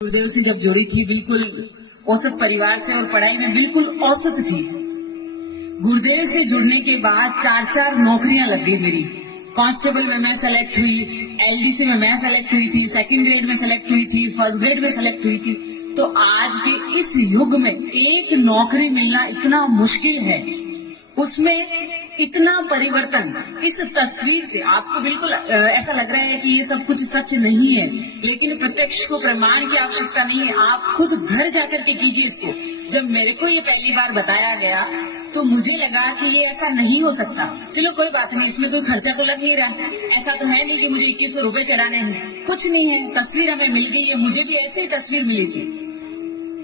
गुरुदेव से जब जुड़ी थी बिल्कुल औसत परिवार से और पढ़ाई में बिल्कुल औसत थी। गुरुदेव से जुड़ने के बाद 4 नौकरियां लग गई मेरी। कांस्टेबल में मैं सेलेक्ट हुई, एलडीसी में मैं सेलेक्ट हुई थी, सेकंड ग्रेड में सेलेक्ट हुई थी, फर्स्ट ग्रेड में सेलेक्ट हुई थी। तो आज के इस युग में एक नौकरी मिलना इतना मुश्किल है, उसमें इतना परिवर्तन। इस तस्वीर से आपको बिल्कुल ऐसा लग रहा है कि ये सब कुछ सच नहीं है, लेकिन प्रत्यक्ष को प्रमाण की आवश्यकता नहीं है। आप खुद घर जाकर के कीजिए इसको। जब मेरे को ये पहली बार बताया गया तो मुझे लगा कि ये ऐसा नहीं हो सकता। चलो कोई बात नहीं, इसमें कोई खर्चा तो लग नहीं रहा। ऐसा तो है नहीं कि मुझे 2100 रुपए चढ़ाने हैं, कुछ नहीं है। तस्वीर हमें मिल गई है, मुझे भी ऐसे ही तस्वीर मिली थी।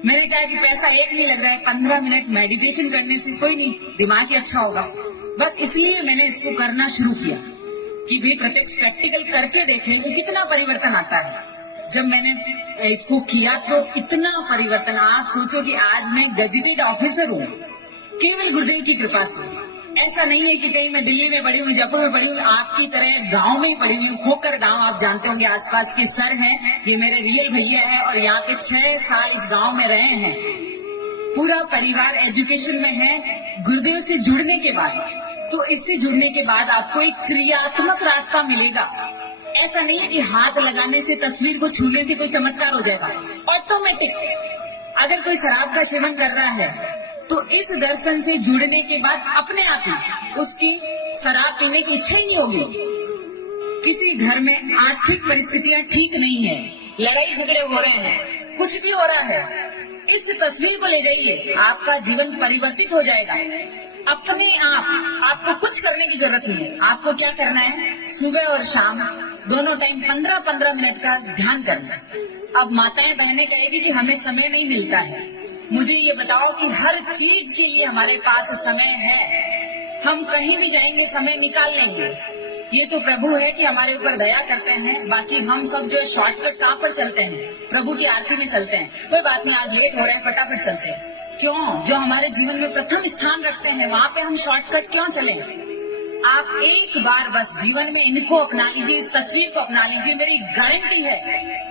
मैंने कहा कि पैसा एक नहीं लग रहा है, 15 मिनट मेडिटेशन करने से कोई नहीं, दिमाग ही अच्छा होगा। बस इसलिए मैंने इसको करना शुरू किया कि भाई प्रत्यक्ष प्रैक्टिकल करके देखें कि कितना परिवर्तन आता है। जब मैंने इसको किया तो इतना परिवर्तन, आप सोचो कि आज मैं गजेटेड ऑफिसर हूँ केवल गुरुदेव की कृपा से। ऐसा नहीं है कि कहीं मैं दिल्ली में पढ़ी हूँ, जयपुर में पढ़ी हूँ, आपकी तरह गांव में ही पढ़ी हुई हूँ। खोकर गांव आप जानते होंगे, आसपास के सर हैं, ये मेरे रियल भैया है और यहाँ पे 6 साल इस गांव में रहे हैं। पूरा परिवार एजुकेशन में है। गुरुदेव से जुड़ने के बाद, तो इससे जुड़ने के बाद आपको एक क्रियात्मक रास्ता मिलेगा। ऐसा नहीं है कि हाथ लगाने से, तस्वीर को छूने से कोई चमत्कार हो जाएगा। ऑटोमेटिक अगर कोई शराब का सेवन कर रहा है तो इस दर्शन से जुड़ने के बाद अपने आप ही उसकी शराब पीने की इच्छा ही नहीं होगी। किसी घर में आर्थिक परिस्थितियां ठीक नहीं है, लड़ाई झगड़े हो रहे हैं, कुछ भी हो रहा है, इस तस्वीर को ले जाइए, आपका जीवन परिवर्तित हो जाएगा अपने आप। आपको कुछ करने की जरूरत नहीं है। आपको क्या करना है, सुबह और शाम दोनों टाइम 15-15 मिनट का ध्यान करना। अब माताएं बहनें कहेगी कि हमें समय नहीं मिलता है। मुझे ये बताओ कि हर चीज के लिए हमारे पास समय है। हम कहीं भी जाएंगे समय निकाल लेंगे। ये तो प्रभु है कि हमारे ऊपर दया करते हैं। बाकी हम सब जो शॉर्टकट कहाँ पर चलते हैं, प्रभु की आरती में चलते हैं। कोई बात नहीं, आज लेट हो रहे हैं, फटाफट चलते हैं। क्यों? जो हमारे जीवन में प्रथम स्थान रखते हैं वहाँ पे हम शॉर्टकट क्यों चले? आप एक बार बस जीवन में इनको अपना लीजिए, इस तस्वीर को अपना लीजिए। मेरी गारंटी है,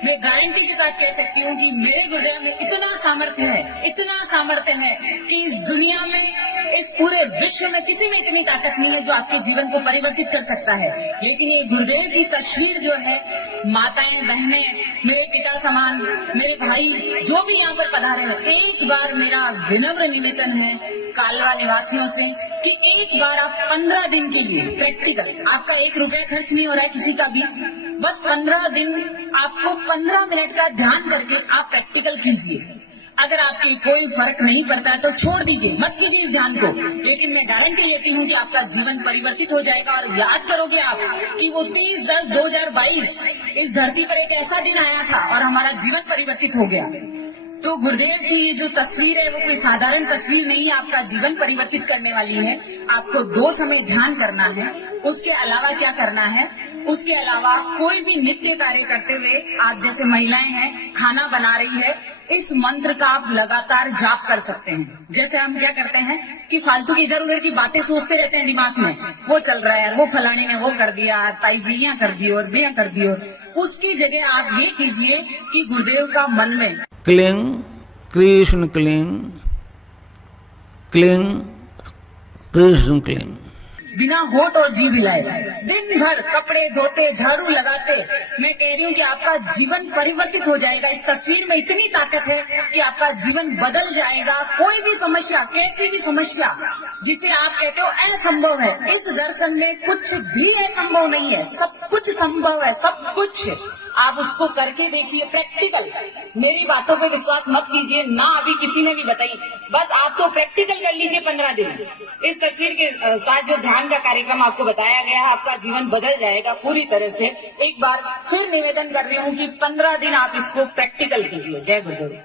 मैं गारंटी के साथ कह सकती हूँ कि मेरे गुरुदेव में इतना सामर्थ्य है, इतना सामर्थ्य है कि इस दुनिया में, इस पूरे विश्व में किसी में इतनी ताकत नहीं है जो आपके जीवन को परिवर्तित कर सकता है। लेकिन ये गुरुदेव की तस्वीर जो है, माताएं बहनें, मेरे पिता समान, मेरे भाई जो भी यहाँ पर पधारे हैं, एक बार मेरा विनम्र निवेदन है कालवा निवासियों से कि एक बार आप 15 दिन के लिए प्रैक्टिकल, आपका 1 रुपया खर्च नहीं हो रहा है किसी का भी, बस 15 दिन आपको 15 मिनट का ध्यान करके आप प्रैक्टिकल कीजिए। अगर आपकी कोई फर्क नहीं पड़ता तो छोड़ दीजिए, मत कीजिए इस ध्यान को। लेकिन मैं गारंटी लेती हूँ कि आपका जीवन परिवर्तित हो जाएगा। और याद करोगे आप कि वो 30/10/2022 इस धरती पर एक ऐसा दिन आया था और हमारा जीवन परिवर्तित हो गया। तो गुरुदेव की ये जो तस्वीर है वो कोई साधारण तस्वीर नहीं है, आपका जीवन परिवर्तित करने वाली है। आपको 2 समय ध्यान करना है। उसके अलावा क्या करना है, उसके अलावा कोई भी नित्य कार्य करते हुए, आप जैसे महिलाएं हैं, खाना बना रही है, इस मंत्र का आप लगातार जाप कर सकते हैं। जैसे हम क्या करते हैं कि फालतू की इधर उधर की बातें सोचते रहते हैं दिमाग में, वो चल रहा है, वो फलानी ने वो कर दिया, ताई जी यहाँ कर दी और बिया कर दी, और उसकी जगह आप ये कीजिए कि गुरुदेव का मन में cling Krishna cling, cling Krishna cling, बिना होठ और जीभ हिलाए दिन भर कपड़े धोते, झाड़ू लगाते, मैं कह रही हूँ कि आपका जीवन परिवर्तित हो जाएगा। इस तस्वीर में इतनी ताकत है कि आपका जीवन बदल जाएगा। कोई भी समस्या, कैसी भी समस्या जिसे आप कहते हो असंभव है, इस दर्शन में कुछ भी असंभव नहीं है, सब कुछ संभव है, सब कुछ। आप उसको करके देखिए प्रैक्टिकल। मेरी बातों पे विश्वास मत कीजिए, ना अभी किसी ने भी बताई, बस आप तो प्रैक्टिकल कर लीजिए 15 दिन। इस तस्वीर के साथ जो ध्यान का कार्यक्रम आपको बताया गया है, आपका जीवन बदल जाएगा पूरी तरह से। एक बार फिर निवेदन कर रही हूँ कि 15 दिन आप इसको प्रैक्टिकल कीजिए। जय गुरुदेव।